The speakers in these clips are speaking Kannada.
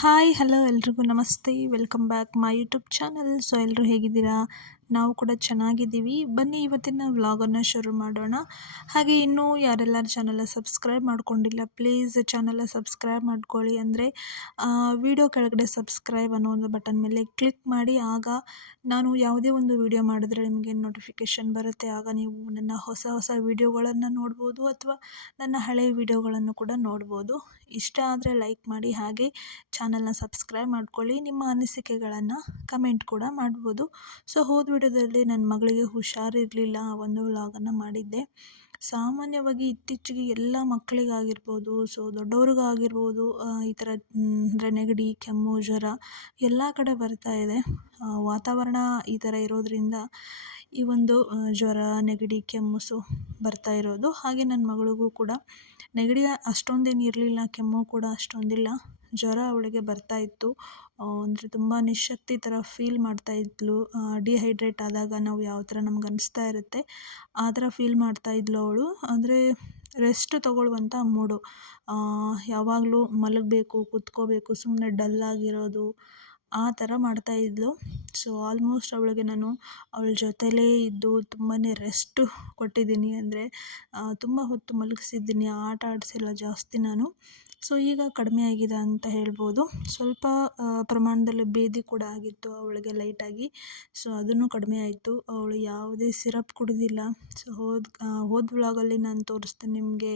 ಹಾಯ್ ಹಲೋ ಎಲ್ರಿಗೂ ನಮಸ್ತೆ. Welcome back my YouTube channel so ಎಲ್ಲರೂ ಹೇಗಿದ್ದೀರಾ? ನಾವು ಕೂಡ ಚೆನ್ನಾಗಿದ್ದೀವಿ. ಬನ್ನಿ ಇವತ್ತಿನ ವ್ಲಾಗನ್ನು ಶುರು ಮಾಡೋಣ. ಹಾಗೆ ಇನ್ನೂ ಯಾರೆಲ್ಲ ಚಾನಲ್ ಸಬ್ಸ್ಕ್ರೈಬ್ ಮಾಡ್ಕೊಂಡಿಲ್ಲ ಪ್ಲೀಸ್ ಚಾನಲ್ ಸಬ್ಸ್ಕ್ರೈಬ್ ಮಾಡ್ಕೊಳ್ಳಿ. ಅಂದರೆ ವಿಡಿಯೋ ಕೆಳಗಡೆ ಸಬ್ಸ್ಕ್ರೈಬ್ ಅನ್ನೋ ಒಂದು ಬಟನ್ ಮೇಲೆ ಕ್ಲಿಕ್ ಮಾಡಿ. ಆಗ ನಾನು ಯಾವುದೇ ಒಂದು ವಿಡಿಯೋ ಮಾಡಿದ್ರೆ ನಿಮಗೆ ನೋಟಿಫಿಕೇಷನ್ ಬರುತ್ತೆ. ಆಗ ನೀವು ನನ್ನ ಹೊಸ ಹೊಸ ವಿಡಿಯೋಗಳನ್ನು ನೋಡ್ಬೋದು ಅಥವಾ ನನ್ನ ಹಳೆಯ ವಿಡಿಯೋಗಳನ್ನು ಕೂಡ ನೋಡ್ಬೋದು. ಇಷ್ಟ ಆದರೆ ಲೈಕ್ ಮಾಡಿ. ಹಾಗೆ ಚಾನಲ್ನ ಸಬ್ಸ್ಕ್ರೈಬ್ ಮಾಡ್ಕೊಳ್ಳಿ. ನಿಮ್ಮ ಅನಿಸಿಕೆಗಳನ್ನು ಕಮೆಂಟ್ ಕೂಡ ಮಾಡ್ಬೋದು. ಸೊ ಹೋದ ವಿಡಿಯೋದಲ್ಲಿ ನನ್ನ ಮಗಳಿಗೆ ಹುಷಾರಿರಲಿಲ್ಲ ಆ ಒಂದು ವ್ಲಾಗನ್ನು ಮಾಡಿದ್ದೆ. ಸಾಮಾನ್ಯವಾಗಿ ಇತ್ತೀಚೆಗೆ ಎಲ್ಲ ಮಕ್ಕಳಿಗಾಗಿರ್ಬೋದು, ಸೊ ದೊಡ್ಡವ್ರಿಗಾಗಿರ್ಬೋದು ಈ ಥರ ಅಂದರೆ ನೆಗಡಿ ಕೆಮ್ಮು, ಜ್ವರ ಎಲ್ಲ ಕಡೆ ಬರ್ತಾ ಇದೆ. ವಾತಾವರಣ ಈ ಥರ ಇರೋದರಿಂದ ಈ ಒಂದು ಜ್ವರ, ನೆಗಡಿ, ಕೆಮ್ಮು ಸೊ ಬರ್ತಾ ಇರೋದು. ಹಾಗೆ ನನ್ನ ಮಗಳಿಗೂ ಕೂಡ ನೆಗಡಿ ಅಷ್ಟೊಂದೇನು ಇರಲಿಲ್ಲ, ಕೆಮ್ಮು ಕೂಡ ಅಷ್ಟೊಂದಿಲ್ಲ. ಜ್ವರ ಅವಳಿಗೆ ಬರ್ತಾ ಇತ್ತು. ಅಂದರೆ ತುಂಬ ನಿಶಕ್ತಿ ಥರ ಫೀಲ್ ಮಾಡ್ತಾ ಇದ್ಲು. ಡಿಹೈಡ್ರೇಟ್ ಆದಾಗ ನಾವು ಯಾವ ಥರ ನಮ್ಗೆ ಅನಿಸ್ತಾ ಇರುತ್ತೆ, ಆ ಥರ ಫೀಲ್ ಮಾಡ್ತಾ ಇದ್ಲು ಅವಳು. ಅಂದರೆ ರೆಸ್ಟ್ ತಗೊಳ್ಳುವಂಥ ಮೂಡು ಯಾವಾಗಲೂ ಮಲಗಬೇಕು, ಕುತ್ಕೋಬೇಕು ಸುಮ್ಮನೆ ಡಲ್ಲಾಗಿರೋದು ಆ ಥರ ಮಾಡ್ತಾ ಇದ್ಲು. ಸೊ ಆಲ್ಮೋಸ್ಟ್ ಅವಳಿಗೆ ನಾನು ಅವಳ ಜೊತೆಲೇ ಇದ್ದು ತುಂಬಾ ರೆಸ್ಟು ಕೊಟ್ಟಿದ್ದೀನಿ. ಅಂದರೆ ತುಂಬ ಹೊತ್ತು ಮಲಗಿಸಿದ್ದೀನಿ, ಆಟ ಆಡಿಸಿಲ್ಲ ಜಾಸ್ತಿ ನಾನು. ಸೊ ಈಗ ಕಡಿಮೆ ಆಗಿದೆ ಅಂತ ಹೇಳ್ಬೋದು. ಸ್ವಲ್ಪ ಪ್ರಮಾಣದಲ್ಲಿ ಭೇದಿ ಕೂಡ ಆಗಿತ್ತು ಅವಳಿಗೆ ಲೈಟಾಗಿ ಸೊ ಅದನ್ನು ಕಡಿಮೆ ಆಯಿತು. ಅವಳು ಯಾವುದೇ ಸಿರಪ್ ಕುಡಿದಿಲ್ಲ. ಸೊ ಹೋದ ಹೋದ ವ್ಲಾಗಲ್ಲಿ ನಾನು ತೋರಿಸ್ತೀನಿ ನಿಮಗೆ.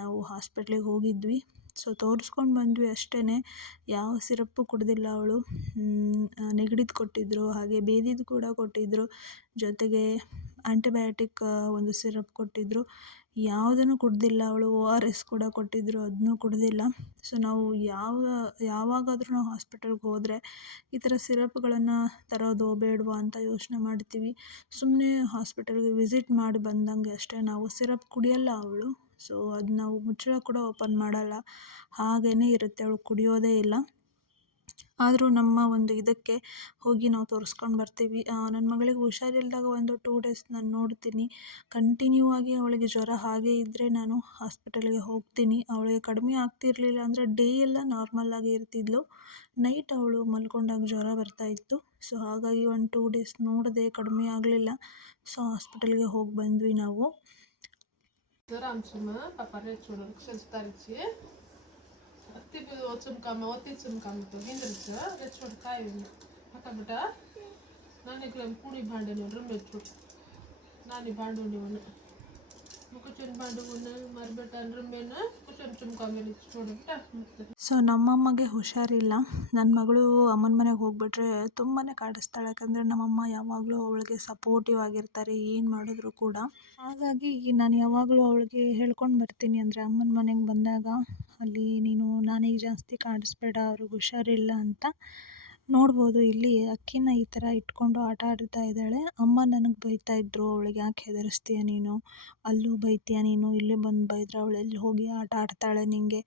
ನಾವು ಹಾಸ್ಪಿಟ್ಲಿಗೆ ಹೋಗಿದ್ವಿ. ಸೊ ತೋರಿಸ್ಕೊಂಡು ಬಂದ್ವಿ ಅಷ್ಟೇ ಯಾವ ಸಿರಪ್ಪು ಕುಡ್ದಿಲ್ಲ ಅವಳು. ನೆಗಡಿದು ಕೊಟ್ಟಿದ್ದರು ಹಾಗೆ ಬೇದಿದ್ದು ಕೂಡ ಕೊಟ್ಟಿದ್ದರು ಜೊತೆಗೆ ಆ್ಯಂಟಿಬಯೋಟಿಕ್ ಒಂದು ಸಿರಪ್ ಕೊಟ್ಟಿದ್ದರು ಯಾವುದನ್ನು ಕುಡ್ದಿಲ್ಲ ಅವಳು ಓ ಆರ್ ಎಸ್ ಕೂಡ ಕೊಟ್ಟಿದ್ದರು ಅದನ್ನೂ ಕುಡ್ದಿಲ್ಲ. ಸೊ ನಾವು ಯಾವ, ಯಾವಾಗಾದರೂ ನಾವು ಹಾಸ್ಪಿಟಲ್ಗೆ ಹೋದರೆ ಈ ಥರ ಸಿರಪ್ಗಳನ್ನು ತರೋದು ಬೇಡವಾ ಅಂತ ಯೋಚನೆ ಮಾಡ್ತೀವಿ. ಸುಮ್ಮನೆ ಹಾಸ್ಪಿಟಲ್ಗೆ ವಿಸಿಟ್ ಮಾಡಿ ಬಂದಂಗೆ ಅಷ್ಟೇ ನಾವು ಸಿರಪ್ ಕುಡಿಯಲ್ಲ ಅವಳು. ಸೊ ಅದು ನಾವು ಮುಚ್ಚಳ ಕೂಡ ಓಪನ್ ಮಾಡಲ್ಲ. ಹಾಗೇ ಇರುತ್ತೆ, ಅವಳು ಕುಡಿಯೋದೇ ಇಲ್ಲ. ಆದರೂ ನಮ್ಮ ಒಂದು ಇದಕ್ಕೆ ಹೋಗಿ ನಾವು ತೋರಿಸ್ಕೊಂಡು ಬರ್ತೀವಿ. ನನ್ನ ಮಗಳಿಗೆ ಹುಷಾರಿಲ್ಲದಾಗ ಒಂದು ಟೂ ಡೇಸ್ ನಾನು ನೋಡ್ತೀನಿ. ಕಂಟಿನ್ಯೂ ಆಗಿ ಅವಳಿಗೆ ಜ್ವರ ಹಾಗೆ ಇದ್ದರೆ ನಾನು ಹಾಸ್ಪಿಟಲ್ಗೆ ಹೋಗ್ತೀನಿ. ಅವಳಿಗೆ ಕಡಿಮೆ ಆಗ್ತಿರಲಿಲ್ಲ ಅಂದರೆ ಡೇ ಎಲ್ಲ ನಾರ್ಮಲ್ಲಾಗಿ ಇರ್ತಿದ್ಳು ನೈಟ್ ಅವಳು ಮಲ್ಕೊಂಡಾಗ ಜ್ವರ ಬರ್ತಾ ಇತ್ತು. ಸೊ ಹಾಗಾಗಿ ಒಂದು ಟೂ ಡೇಸ್ ನೋಡದೆ ಕಡಿಮೆ ಆಗಲಿಲ್ಲ. ಸೊ ಹಾಸ್ಪಿಟಲ್ಗೆ ಹೋಗಿ ಬಂದ್ವಿ ನಾವು. ಹತ್ತಿ ಚುಮ್ಕಮ್ಮ ಒತ್ತಿ ಚುಮ್ಕಮ್ಮ ಹಿಂದ್ರಸ ರೆಚ್ಚೋಡ್ ಕಾಯಿ ಹಾಕಬಿಟ್ಟ ನಾನು ಪುಡಿ ಭಾಂಡೆ ನೋಡ್ರಿ ಮೆಚ್ಚು ನಾನು ಭಾಂಡು ನೀವು ಸೊ ನಮ್ಮಮ್ಮಗೆ ಹುಷಾರಿಲ್ಲ. ನನ್ನ ಮಗಳು ಅಮ್ಮನ ಮನೆಗೆ ಹೋಗ್ಬಿಟ್ರೆ ತುಂಬಾ ಕಾಡಿಸ್ತಾಳೆ. ಯಾಕಂದರೆ ನಮ್ಮಮ್ಮ ಯಾವಾಗಲೂ ಅವಳಿಗೆ ಸಪೋರ್ಟಿವ್ ಆಗಿರ್ತಾರೆ, ಏನು ಮಾಡಿದ್ರು ಕೂಡ. ಹಾಗಾಗಿ ನಾನು ಯಾವಾಗಲೂ ಅವಳಿಗೆ ಹೇಳ್ಕೊಂಡು ಬರ್ತೀನಿ. ಅಂದರೆ ಅಮ್ಮನ ಮನೆಗೆ ಬಂದಾಗ ಅಲ್ಲಿ ನೀನು ನಾನೀಗ ಜಾಸ್ತಿ ಕಾಡಿಸ್ಬೇಡ, ಅವ್ರಿಗೆ ಹುಷಾರಿಲ್ಲ ಅಂತ. ನೋಡ್ಬೋದು, ಇಲ್ಲಿ ಅಕ್ಕಿನ ಈ ಥರ ಇಟ್ಕೊಂಡು ಆಟ ಆಡ್ತಾ ಇದ್ದಾಳೆ. ಅಮ್ಮ ನನಗೆ ಬೈತಾ ಇದ್ರು, ಅವಳಿಗೆ ಯಾಕೆ ಹೆದರಿಸ್ತೀಯ ನೀನು? ಅಲ್ಲೂ ಬೈತೀಯ ನೀನು? ಇಲ್ಲಿ ಬಂದು ಬೈದ್ರೆ ಅವಳು ಎಲ್ಲಿ ಹೋಗಿ ಆಟ ಆಡ್ತಾಳೆ ನಿಂಗೆ?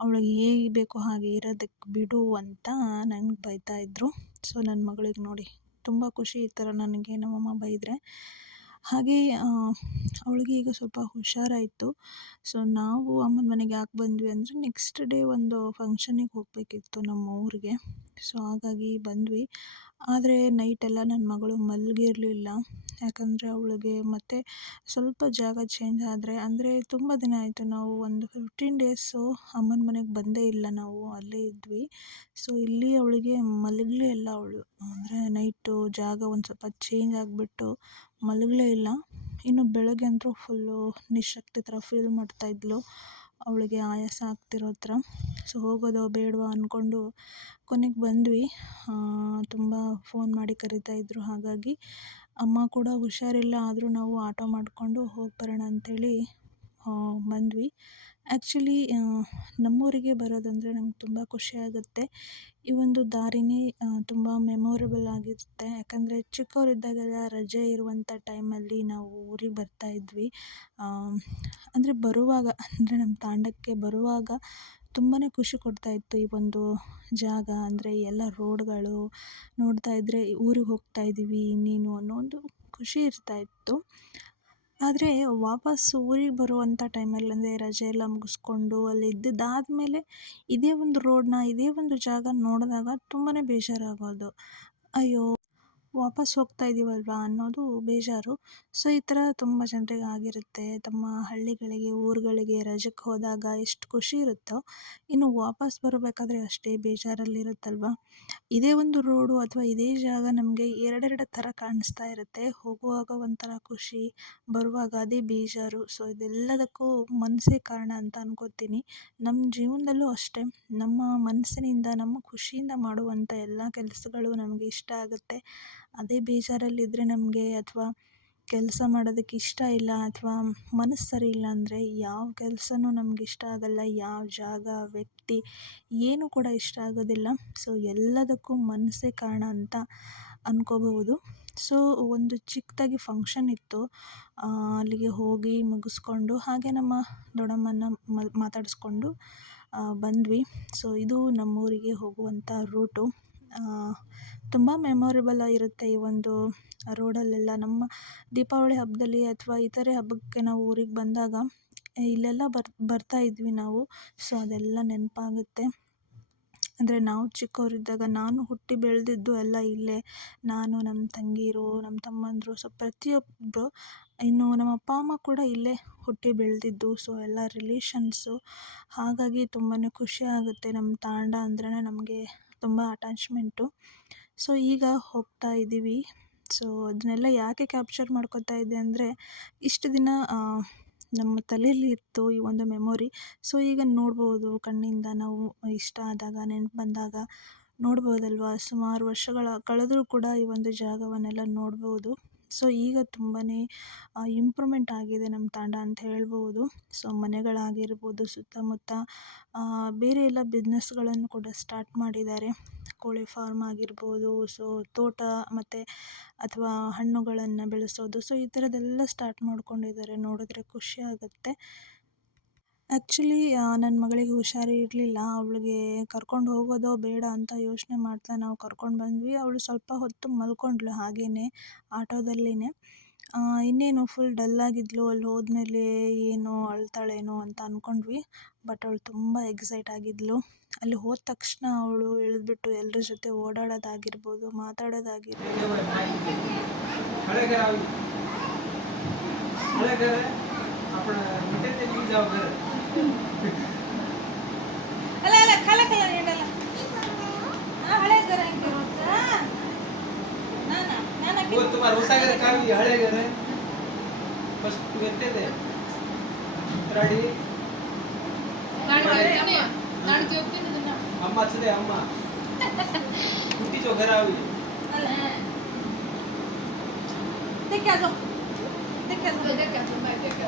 ಅವಳಿಗೆ ಹೇಗೆ ಬೇಕೋ ಹಾಗೆ ಇರೋದಕ್ಕೆ ಬಿಡು ಅಂತ ನನಗೆ ಬೈತಾ ಇದ್ರು. ಸೊ ನನ್ನ ಮಗಳಿಗೆ ನೋಡಿ. ತುಂಬ ಖುಷಿ ಈ ಥರ ನನಗೆ ನಮ್ಮಮ್ಮ ಬೈದರೆ. ಹಾಗೆ ಅವಳಿಗೆ ಈಗ ಸ್ವಲ್ಪ ಹುಷಾರಾಯಿತು. ಸೊ ನಾವು ಅಮ್ಮನ ಮನೆಗೆ ಯಾಕೆ ಬಂದ್ವಿ ಅಂದರೆ ನೆಕ್ಸ್ಟ್ ಡೇ ಒಂದು ಫಂಕ್ಷನಿಗೆ ಹೋಗಬೇಕಿತ್ತು ನಮ್ಮ ಊರಿಗೆ. ಸೊ ಹಾಗಾಗಿ ಬಂದ್ವಿ. ಆದರೆ ನೈಟೆಲ್ಲ ನನ್ನ ಮಗಳು ಮಲಗಿರಲಿಲ್ಲ. ಯಾಕಂದರೆ ಅವಳಿಗೆ ಮತ್ತೆ ಸ್ವಲ್ಪ ಜಾಗ ಚೇಂಜ್ ಆದರೆ, ಅಂದರೆ ತುಂಬ ದಿನ ಆಯಿತು ನಾವು ಒಂದು ಫಿಫ್ಟೀನ್ ಡೇಸು ಅಮ್ಮನ ಮನೆಗೆ ಬಂದೇ ಇಲ್ಲ ನಾವು, ಅಲ್ಲೇ ಇದ್ವಿ. ಸೊ ಇಲ್ಲಿ ಅವಳಿಗೆ ಮಲಗಲೇ ಇಲ್ಲ ಅವಳು. ಅಂದರೆ ನೈಟು ಜಾಗ ಒಂದು ಸ್ವಲ್ಪ ಚೇಂಜ್ ಆಗಿಬಿಟ್ಟು ಮಲಗಲೇ ಇಲ್ಲ. ಇನ್ನು ಬೆಳಗ್ಗೆ ಅಂತೂ ಫುಲ್ಲು ನಿಶಕ್ತಿ ಥರ ಫೀಲ್ ಮಾಡ್ತಾಯಿದ್ಲು ಅವಳಿಗೆ ಆಯಾಸ ಆಗ್ತಿರೋ ಹತ್ರ. ಸೊ ಹೋಗೋದೋ ಬೇಡವಾ ಅಂದ್ಕೊಂಡು ಕೊನೆಗೆ ಬಂದ್ವಿ. ತುಂಬ ಫೋನ್ ಮಾಡಿ ಕರಿತಾಯಿದ್ರು ಹಾಗಾಗಿ ಅಮ್ಮ ಕೂಡ ಹುಷಾರಿಲ್ಲ. ಆದರೂ ನಾವು ಆಟೋ ಮಾಡಿಕೊಂಡು ಹೋಗಿ ಬರೋಣ ಅಂಥೇಳಿ ಬಂದ್ವಿ. ಆ್ಯಕ್ಚುಲಿ ನಮ್ಮೂರಿಗೆ ಬರೋದಂದರೆ ನಂಗೆ ತುಂಬ ಖುಷಿ ಆಗುತ್ತೆ. ಈ ಒಂದು ದಾರಿನೇ ತುಂಬ ಮೆಮೊರೇಬಲ್ ಆಗಿರುತ್ತೆ. ಯಾಕಂದರೆ ಚಿಕ್ಕವರಿದ್ದಾಗೆಲ್ಲ ರಜೆ ಇರುವಂಥ ಟೈಮಲ್ಲಿ ನಾವು ಊರಿಗೆ ಬರ್ತಾ ಇದ್ವಿ. ಅಂದರೆ ಬರುವಾಗ, ಅಂದರೆ ನಮ್ಮ ತಾಂಡಕ್ಕೆ ಬರುವಾಗ ತುಂಬಾ ಖುಷಿ ಕೊಡ್ತಾಯಿತ್ತು ಈ ಒಂದು ಜಾಗ. ಅಂದರೆ ಎಲ್ಲ ರೋಡ್ಗಳು ನೋಡ್ತಾ ಇದ್ದರೆ ಊರಿಗೆ ಹೋಗ್ತಾ ಇದ್ದೀವಿ ಇನ್ನೇನು ಅನ್ನೋ ಒಂದು ಖುಷಿ ಇರ್ತಾಯಿತ್ತು ಆದರೆ ವಾಪಸ್ ಊರಿಗೆ ಬರುವಂಥ ಟೈಮಲ್ಲಿ ಅಂದರೆ ರಜೆ ಎಲ್ಲ ಮುಗಿಸ್ಕೊಂಡು ಅಲ್ಲಿ ಇದ್ದಿದ್ದಾದಮೇಲೆ ಇದೇ ಒಂದು ರೋಡನ್ನ ಇದೇ ಒಂದು ಜಾಗ ನೋಡಿದಾಗ ತುಂಬಾ ಬೇಜಾರಾಗೋದು. ಅಯ್ಯೋ. ವಾಪಸ್ ಹೋಗ್ತಾ ಇದ್ದೀವಲ್ವಾ ಅನ್ನೋದು ಬೇಜಾರು. ಸೊ, ಈ ಥರ ತುಂಬ ಜನರಿಗೆ ಆಗಿರುತ್ತೆ. ತಮ್ಮ ಹಳ್ಳಿಗಳಿಗೆ, ಊರುಗಳಿಗೆ ರಜಕ್ಕೆ ಹೋದಾಗ ಎಷ್ಟು ಖುಷಿ ಇರುತ್ತೋ, ಇನ್ನು ವಾಪಸ್ ಬರಬೇಕಾದ್ರೆ ಅಷ್ಟೇ ಬೇಜಾರಲ್ಲಿರುತ್ತಲ್ವ? ಇದೇ ಒಂದು ರೋಡು ಅಥವಾ ಇದೇ ಜಾಗ ನಮಗೆ ಎರಡೆರಡು ಥರ ಕಾಣಿಸ್ತಾ ಇರುತ್ತೆ. ಹೋಗುವಾಗ ಒಂಥರ ಖುಷಿ, ಬರುವಾಗ ಅದೇ ಬೇಜಾರು. ಸೊ, ಇದೆಲ್ಲದಕ್ಕೂ ಮನಸ್ಸೇ ಕಾರಣ ಅಂತ ಅನ್ಕೋತೀನಿ. ನಮ್ಮ ಜೀವನದಲ್ಲೂ ಅಷ್ಟೇ. ನಮ್ಮ ಮನಸ್ಸಿನಿಂದ, ನಮ್ಮ ಖುಷಿಯಿಂದ ಮಾಡುವಂಥ ಎಲ್ಲ ಕೆಲಸಗಳು ನಮಗೆ ಇಷ್ಟ ಆಗುತ್ತೆ. ಅದೇ ಬೇಜಾರಲ್ಲಿದ್ದರೆ ನಮಗೆ ಅಥವಾ ಕೆಲಸ ಮಾಡೋದಕ್ಕೆ ಇಷ್ಟ ಇಲ್ಲ ಅಥವಾ ಮನಸ್ಸು ಸರಿ ಇಲ್ಲ ಅಂದರೆ ಯಾವ ಕೆಲಸನೂ ನಮ್ಗೆ ಇಷ್ಟ ಆಗಲ್ಲ, ಯಾವ ಜಾಗ, ವ್ಯಕ್ತಿ ಏನೂ ಕೂಡ ಇಷ್ಟ ಆಗೋದಿಲ್ಲ. ಸೊ ಎಲ್ಲದಕ್ಕೂ ಮನಸ್ಸೇ ಕಾರಣ ಅಂತ ಅನ್ಕೋಬಹುದು. ಸೊ ಒಂದು ಚಿಕ್ಕದಾಗಿ ಫಂಕ್ಷನ್ ಇತ್ತು. ಅಲ್ಲಿಗೆ ಹೋಗಿ ಮುಗಿಸ್ಕೊಂಡು ಹಾಗೆ ನಮ್ಮ ದೊಡ್ಡಮ್ಮನ ಮಾತಾಡಿಸ್ಕೊಂಡು ಬಂದ್ವಿ. ಸೊ ಇದು ನಮ್ಮೂರಿಗೆ ಹೋಗುವಂಥ ರೂಟು ತುಂಬ ಮೆಮೊರೇಬಲ್ ಆಗಿರುತ್ತೆ ಈ ಒಂದು ರೋಡಲ್ಲೆಲ್ಲ ನಮ್ಮ ದೀಪಾವಳಿ ಹಬ್ಬದಲ್ಲಿ ಅಥವಾ ಇತರೆ ಹಬ್ಬಕ್ಕೆ ನಾವು ಊರಿಗೆ ಬಂದಾಗ, ಇಲ್ಲೆಲ್ಲ ಬರ್, ಬರ್ತಾ ಇದ್ವಿ ನಾವು. ಸೊ ಅದೆಲ್ಲ ನೆನಪಾಗುತ್ತೆ. ಅಂದರೆ ನಾವು ಚಿಕ್ಕವರಿದ್ದಾಗ ನಾನು ಹುಟ್ಟಿ ಬೆಳೆದಿದ್ದು ಎಲ್ಲ ಇಲ್ಲೇ. ನಾನು ನಮ್ಮ ತಂಗೀರು ನಮ್ಮ ತಮ್ಮಂದಿರು ಸೊ ಪ್ರತಿಯೊಬ್ಬರು ಇನ್ನು ನಮ್ಮ ಅಪ್ಪ, ಅಮ್ಮ ಕೂಡ ಇಲ್ಲೇ ಹುಟ್ಟಿ ಬೆಳೆದಿದ್ದು. ಸೊ ಎಲ್ಲ ರಿಲೇಷನ್ಸು ಹಾಗಾಗಿ ತುಂಬಾ ಖುಷಿ ಆಗುತ್ತೆ. ನಮ್ಮ ತಾಂಡ ಅಂದ್ರೆ ನಮಗೆ ತುಂಬ ಅಟ್ಯಾಚ್ಮೆಂಟು ಸೊ ಈಗ ಹೋಗ್ತಾ ಇದ್ದೀವಿ ಸೊ ಅದನ್ನೆಲ್ಲ ಯಾಕೆ ಕ್ಯಾಪ್ಚರ್ ಮಾಡ್ಕೊತಾ ಇದ್ದೆ ಅಂದರೆ, ಇಷ್ಟು ದಿನ ನಮ್ಮ ತಲೆಯಲ್ಲಿ ಇತ್ತು ಈ ಒಂದು ಮೆಮೊರಿ ಸೊ ಈಗ ನೋಡ್ಬೋದು, ಕಣ್ಣಿಂದ ನಾವು ಇಷ್ಟ ಆದಾಗ, ನೆನಪು ಬಂದಾಗ ನೋಡ್ಬೋದಲ್ವಾ? ಸುಮಾರು ವರ್ಷಗಳ, ಕಳೆದರೂ ಕೂಡ ಈ ಒಂದು ಜಾಗವನ್ನೆಲ್ಲ ನೋಡ್ಬೋದು. ಸೊ ಈಗ ತುಂಬಾ ಇಂಪ್ರೂವ್ಮೆಂಟ್ ಆಗಿದೆ ನಮ್ಮ ತಾಂಡ ಅಂತ ಹೇಳ್ಬೋದು. ಸೊ ಮನೆಗಳಾಗಿರ್ಬೋದು, ಸುತ್ತಮುತ್ತ ಬೇರೆ ಎಲ್ಲ ಬಿಸ್ನೆಸ್ಗಳನ್ನು ಕೂಡ ಸ್ಟಾರ್ಟ್ ಮಾಡಿದ್ದಾರೆ. ಕೋಳಿ ಫಾರ್ಮ್ ಆಗಿರ್ಬೋದು, ಸೊ ತೋಟ ಮತ್ತು ಅಥವಾ ಹಣ್ಣುಗಳನ್ನು ಬೆಳೆಸೋದು. ಸೊ ಈ ಥರದ್ದೆಲ್ಲ ಸ್ಟಾರ್ಟ್ ಮಾಡ್ಕೊಂಡಿದ್ದಾರೆ. ನೋಡಿದ್ರೆ ಖುಷಿ ಆಗುತ್ತೆ. ಆ್ಯಕ್ಚುಲಿ ನನ್ನ ಮಗಳಿಗೆ ಹುಷಾರಿ ಇರಲಿಲ್ಲ ಅವಳಿಗೆ ಕರ್ಕೊಂಡು ಹೋಗೋದೋ ಬೇಡ ಅಂತ ಯೋಚನೆ ಮಾಡ್ತಾ ನಾವು ಕರ್ಕೊಂಡು ಬಂದ್ವಿ ಅವಳು ಸ್ವಲ್ಪ ಹೊತ್ತು ಮಲ್ಕೊಂಡ್ಳು ಹಾಗೇ ಆಟೋದಲ್ಲೇ ಇನ್ನೇನು ಫುಲ್ ಡಲ್ ಆಗಿದ್ಲು ಅಲ್ಲಿ ಹೋದ್ಮೇಲೆ ಏನೋ ಅಳ್ತಾಳೇನೋ ಅಂತ ಅಂದ್ಕೊಂಡ್ವಿ ಬಟ್ ಅವಳು ತುಂಬ ಎಕ್ಸೈಟ್ ಆಗಿದ್ಲು ಅಲ್ಲಿ ಹೋದ ತಕ್ಷಣ ಅವಳು ಇಳಿದ್ಬಿಟ್ಟು ಎಲ್ಲರ ಜೊತೆ ಓಡಾಡೋದಾಗಿರ್ಬೋದು ಮಾತಾಡೋದಾಗಿರ್ಬೋದು ಅಲ್ಲ ಅಲ್ಲ ಕಲ ಕಲ ಹೇಳಲ್ಲ ಹಳೆ घर है क्या होता ना ना ना ना वो तुम्हारा उसा घर का भी हड़े घर है बस कहते थे रेडी ನಾನು ಕೇಳ್ತೀನಿ ಇದನ್ನ अम्मा चले अम्मा कुटी जो घर आई ಅಲ್ಲ देखा जो देखा जो देखा जो मैं देखा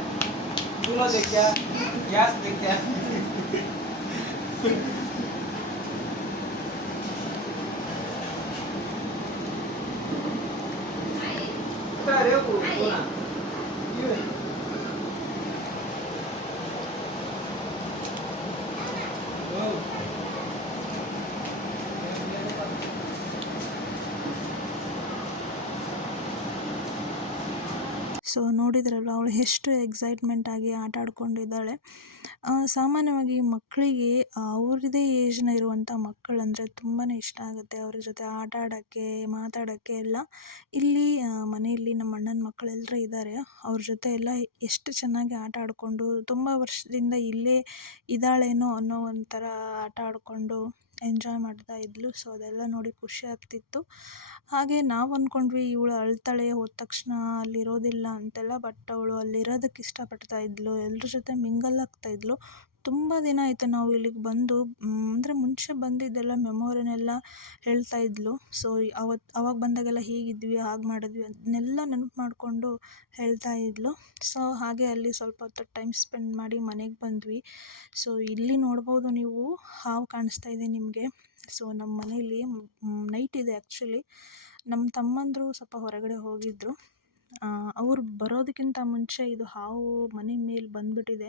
चूल्हा देख क्या? गैस देख क्या? सोना ಸೊ ನೋಡಿದ್ರಲ್ಲ ಅವಳು ಎಷ್ಟು ಎಕ್ಸೈಟ್ಮೆಂಟ್ ಆಗಿ ಆಟ ಆಡ್ಕೊಂಡಿದ್ದಾಳೆ. ಸಾಮಾನ್ಯವಾಗಿ ಮಕ್ಕಳಿಗೆ ಅವ್ರದ್ದೇ ಏಜ್ನ ಇರುವಂಥ ಮಕ್ಕಳಂದರೆ ತುಂಬಾ ಇಷ್ಟ ಆಗುತ್ತೆ. ಅವ್ರ ಜೊತೆ ಆಟ ಆಡೋಕ್ಕೆ, ಮಾತಾಡೋಕ್ಕೆ ಎಲ್ಲ. ಇಲ್ಲಿ ಮನೆಯಲ್ಲಿ ನಮ್ಮ ಅಣ್ಣನ ಮಕ್ಕಳೆಲ್ಲರೂ ಇದ್ದಾರೆ ಅವ್ರ ಜೊತೆ ಎಲ್ಲ ಎಷ್ಟು ಚೆನ್ನಾಗಿ ಆಟ ಆಡಿಕೊಂಡು, ತುಂಬ ವರ್ಷದಿಂದ ಇಲ್ಲೇ ಇದ್ದಾಳೇನೋ ಅನ್ನೋ ಒಂಥರ ಆಟ ಆಡಿಕೊಂಡು ಎಂಜಾಯ್ ಮಾಡ್ತಾ ಇದ್ಲು. ಸೊ ಅದೆಲ್ಲ ನೋಡಿ ಖುಷಿ ಆಗ್ತಿತ್ತು. ಹಾಗೆ ನಾವು ಅಂದ್ಕೊಂಡ್ವಿ ಇವಳು ಅಳ್ತಾಳೆ, ಹೋದ ತಕ್ಷಣ ಅಲ್ಲಿರೋದಿಲ್ಲ ಅಂತೆಲ್ಲ ಬಟ್ ಅವಳು ಅಲ್ಲಿರೋದಕ್ಕೆ ಇಷ್ಟಪಡ್ತಾ ಇದ್ಲು. ಎಲ್ಲರ ಜೊತೆ ಮಿಂಗಲ್ ಆಗ್ತಾ ಇದ್ಲು. ತುಂಬ ದಿನ ಆಯಿತು ನಾವು ಇಲ್ಲಿಗೆ ಬಂದು ಅಂದರೆ ಮುಂಚೆ ಬಂದಿದ್ದೆಲ್ಲ ಮೆಮೊರಿನೆಲ್ಲ ಹೇಳ್ತಾ ಇದ್ಲು. ಸೊ ಅವತ್ತು ಅವಾಗ ಬಂದಾಗೆಲ್ಲ ಹೀಗಿದ್ವಿ, ಹಾಗೆ ಮಾಡಿದ್ವಿ ಅದನ್ನೆಲ್ಲ ನೆನಪು ಮಾಡಿಕೊಂಡು ಹೇಳ್ತಾ ಇದ್ಲು. ಸೊ ಹಾಗೆ ಅಲ್ಲಿ ಸ್ವಲ್ಪ ಹೊತ್ತು ಟೈಮ್ ಸ್ಪೆಂಡ್ ಮಾಡಿ ಮನೆಗೆ ಬಂದ್ವಿ. ಸೊ ಇಲ್ಲಿ ನೋಡ್ಬೋದು ನೀವು, ಹಾವು ಕಾಣಿಸ್ತಾ ಇದೆ ನಿಮಗೆ. ಸೊ ನಮ್ಮ ಮನೇಲಿ ನೈಟ್ ಇದೆ ಆ್ಯಕ್ಚುಲಿ ನಮ್ಮ ತಮ್ಮಂದರು ಸ್ವಲ್ಪ ಹೊರಗಡೆ ಹೋಗಿದ್ದರು ಅವ್ರು ಬರೋದಕ್ಕಿಂತ ಮುಂಚೆ ಇದು ಹಾವು ಮನೆ ಮೇಲೆ ಬಂದುಬಿಟ್ಟಿದೆ.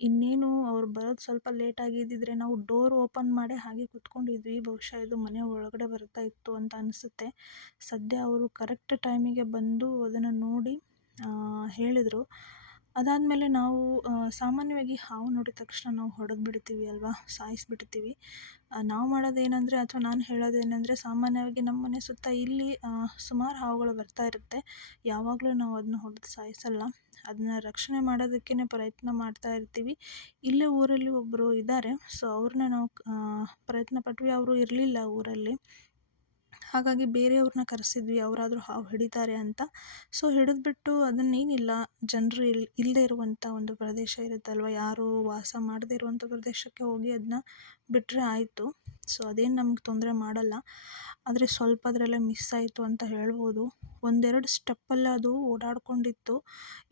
ಇನ್ನೇನು ಅವ್ರು ಬರೋದು ಸ್ವಲ್ಪ ಲೇಟ್ ಆಗಿದ್ದಿದ್ರೆ ನಾವು ಡೋರ್ ಓಪನ್ ಮಾಡಿ ಹಾಗೆ ಕೂತ್ಕೊಂಡಿದ್ವಿ. ಬಹುಶಃ ಇದು ಮನೆ ಒಳಗಡೆ ಬರ್ತಾ ಇತ್ತು ಅಂತ ಅನಿಸುತ್ತೆ. ಸದ್ಯ ಅವರು ಕರೆಕ್ಟ್ ಟೈಮಿಗೆ ಬಂದು ಅದನ್ನು ನೋಡಿ ಹೇಳಿದರು. ಅದಾದಮೇಲೆ ನಾವು ಸಾಮಾನ್ಯವಾಗಿ ಹಾವು ನೋಡಿದ ತಕ್ಷಣ ನಾವು ಹೊಡೆದು ಬಿಡ್ತೀವಿ ಅಲ್ವಾ? ಸಾಯಿಸಿಬಿಡ್ತೀವಿ. ನಾವು ಮಾಡೋದೇನೆಂದರೆ ಅಥವಾ ನಾನು ಹೇಳೋದೇನೆಂದರೆ ಸಾಮಾನ್ಯವಾಗಿ ನಮ್ಮ ಮನೆ ಸುತ್ತ ಇಲ್ಲಿ ಸುಮಾರು ಹಾವುಗಳು ಬರ್ತಾ ಇರುತ್ತೆ. ಯಾವಾಗಲೂ ನಾವು ಅದನ್ನ ಹೊಡೆದು ಸಾಯಿಸಲ್ಲ. ಅದನ್ನ ರಕ್ಷಣೆ ಮಾಡೋದಕ್ಕೇ ಪ್ರಯತ್ನ ಮಾಡ್ತಾ ಇರ್ತೀವಿ. ಇಲ್ಲೇ ಊರಲ್ಲಿ ಒಬ್ಬರು ಇದ್ದಾರೆ. ಸೊ ಅವ್ರನ್ನ ನಾವು ಪ್ರಯತ್ನ ಪಟ್ವಿ. ಅವರು ಇರಲಿಲ್ಲ ಊರಲ್ಲಿ. ಹಾಗಾಗಿ ಬೇರೆಯವ್ರನ್ನ ಕರೆಸಿದ್ವಿ, ಅವರಾದರೂ ಹಾವು ಹಿಡಿತಾರೆ ಅಂತ. ಸೊ ಹಿಡಿದ್ಬಿಟ್ಟು ಅದನ್ನೇನಿಲ್ಲ, ಜನರು ಇಲ್ ಇಲ್ಲದೇ ಇರುವಂಥ ಒಂದು ಪ್ರದೇಶ ಇರುತ್ತಲ್ವ? ಯಾರು ವಾಸ ಮಾಡದೇ ಇರುವಂಥ ಪ್ರದೇಶಕ್ಕೆ ಹೋಗಿ ಅದನ್ನ ಬಿಟ್ಟರೆ ಆಯಿತು. ಸೊ ಅದೇನು ನಮ್ಗೆ ತೊಂದರೆ ಮಾಡಲ್ಲ. ಆದರೆ ಸ್ವಲ್ಪ ಅದರಲ್ಲೇ ಮಿಸ್ ಆಯಿತು ಅಂತ ಹೇಳ್ಬೋದು. ಒಂದೆರಡು ಸ್ಟೆಪ್ಪಲ್ಲೇ ಅದು ಓಡಾಡ್ಕೊಂಡಿತ್ತು.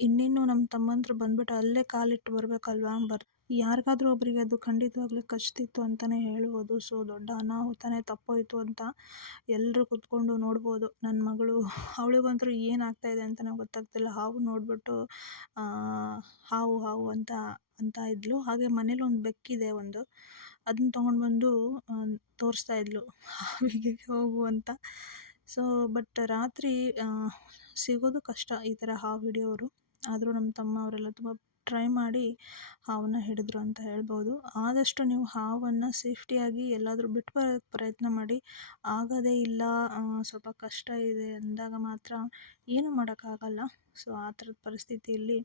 ಇನ್ನೇನು ನಮ್ಮ ತಮ್ಮಂದ್ರು ಬಂದ್ಬಿಟ್ಟು ಅಲ್ಲೇ ಕಾಲಿಟ್ಟು ಬರಬೇಕಲ್ವಾ? ಬರ್ ಯಾರಿಗಾದ್ರೂ ಒಬ್ಬರಿಗೆ ಅದು ಖಂಡಿತವಾಗ್ಲೂ ಕಚ್ತಿತ್ತು ಅಂತಲೇ ಹೇಳ್ಬೋದು. ಸೊ, ದೊಡ್ಡ ಅನಾಹುತನೇ ತಪ್ಪೋಯಿತು ಅಂತ ಎಲ್ಲರೂ ಕೂತ್ಕೊಂಡು ನೋಡ್ಬೋದು. ನನ್ನ ಮಗಳು ಅವಳಿಗಂತೂ ಏನಾಗ್ತಾ ಇದೆ ಅಂತಲೇ ಗೊತ್ತಾಗ್ತಿಲ್ಲ. ಹಾವು ನೋಡಿಬಿಟ್ಟು ಹಾವು ಹಾವು ಅಂತ ಅಂತ ಇದ್ಲು. ಹಾಗೆ ಮನೇಲಿ ಒಂದು ಬೆಕ್ಕಿದೆ ಒಂದು. ಅದನ್ನ ತೊಗೊಂಡು ಬಂದು ತೋರಿಸ್ತಾ ಇದ್ಲು. ಹಾವಿಗೆ ಹೋಗು ಅಂತ. ಸೊ, ಬಟ್ ರಾತ್ರಿ ಸಿಗೋದು ಕಷ್ಟ ಈ ಥರ ಹಾವು ಹಿಡಿಯೋರು. ಆದರೂ ನಮ್ಮ ತಮ್ಮ ಅವರೆಲ್ಲ ತುಂಬ ಟ್ರೈ ಮಾಡಿ ಹಾವನ್ನು ಹಿಡಿದ್ರು ಅಂತ ಹೇಳ್ಬೋದು. ಆದಷ್ಟು ನೀವು ಹಾವನ್ನು ಸೇಫ್ಟಿಯಾಗಿ ಎಲ್ಲಾದರೂ ಬಿಟ್ಟು ಬರೋಕ್ಕೆ ಪ್ರಯತ್ನ ಮಾಡಿ. ಆಗೋದೇ ಇಲ್ಲ ಸ್ವಲ್ಪ ಕಷ್ಟ ಇದೆ ಅಂದಾಗ ಮಾತ್ರ ಏನೂ ಮಾಡೋಕ್ಕಾಗಲ್ಲ. ಸೊ ಆ ಥರದ ಪರಿಸ್ಥಿತಿಯಲ್ಲಿ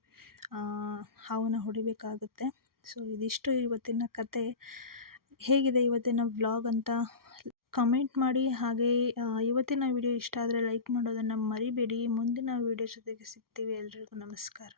ಹಾವನ್ನು ಹೊಡಿಬೇಕಾಗುತ್ತೆ. ಸೊ ಇದಿಷ್ಟು ಇವತ್ತಿನ ಕತೆ. ಹೇಗಿದೆ ಇವತ್ತಿನ ವ್ಲಾಗ್ ಅಂತ ಕಮೆಂಟ್ ಮಾಡಿ. ಹಾಗೆ ಇವತ್ತಿನ ವಿಡಿಯೋ ಇಷ್ಟ ಆದರೆ ಲೈಕ್ ಮಾಡೋದನ್ನು ಮರಿಬೇಡಿ. ಮುಂದಿನ ವಿಡಿಯೋ ಜೊತೆಗೆ ಸಿಗ್ತೀವಿ ಎಲ್ರಿಗೂ. ನಮಸ್ಕಾರ.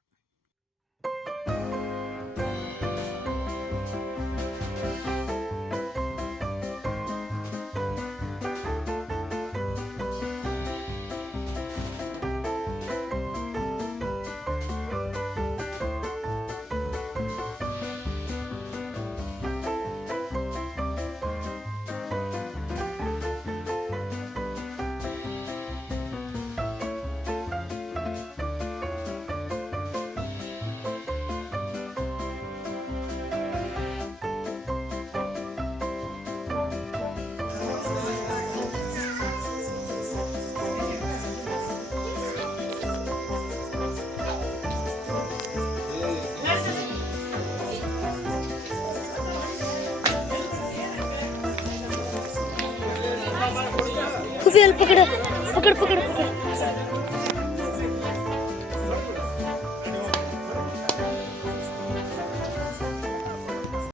खुफिया पकड़ पकड़ पकड़ पकड़.